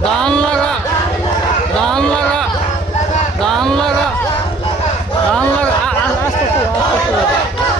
ধান লাগা ধান লাগা ধান লাগা ধান লাগা আস্তে আস্তে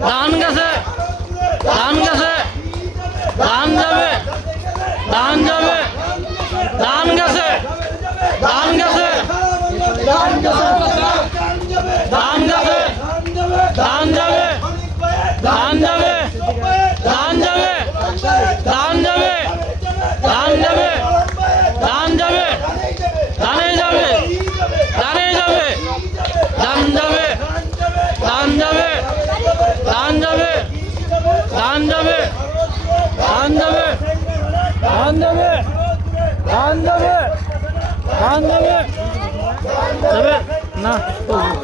ধান গেছে ধান গেছে ধান যাবে ধান যাবে ধান গেছে ধান গেছে ধান গেছে ধান যাবে ধান যাবে ধান যাবে ধান যাবে ধান যাবে ধান যাবে ধানে যাবে ধানে যাবে ধান যাবে ধান যাবে ধান যাবে ধান যাবে ধান যাবে ধান যাবে ধান যাবে ধান যাবে যাবে না ধান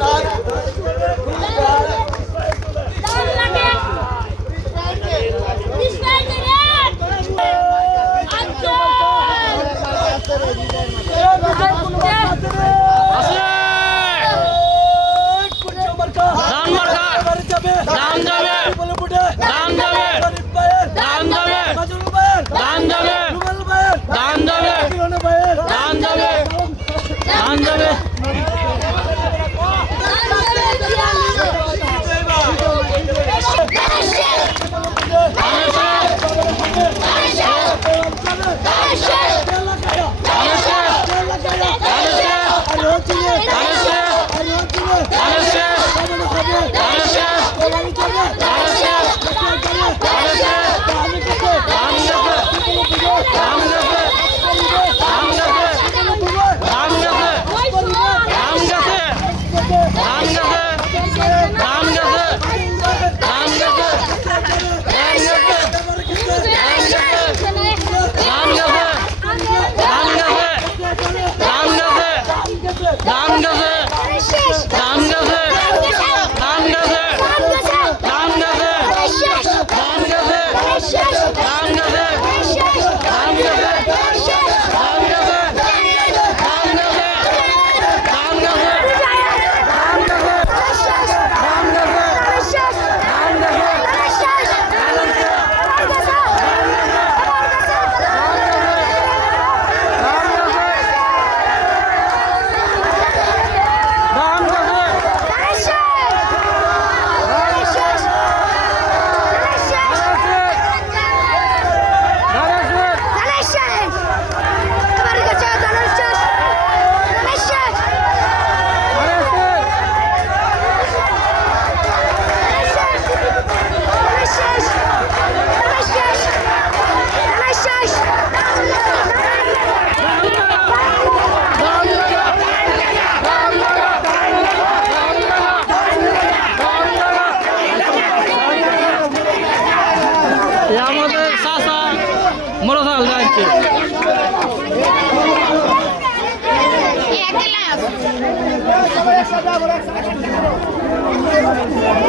যাবে ধান যাবে ধান যাবে ধান যাবে ধান যাবে ধান যাবে ধান যাবে আমাদের চাচা মোটরসাইকেল যাচ্ছে Hey!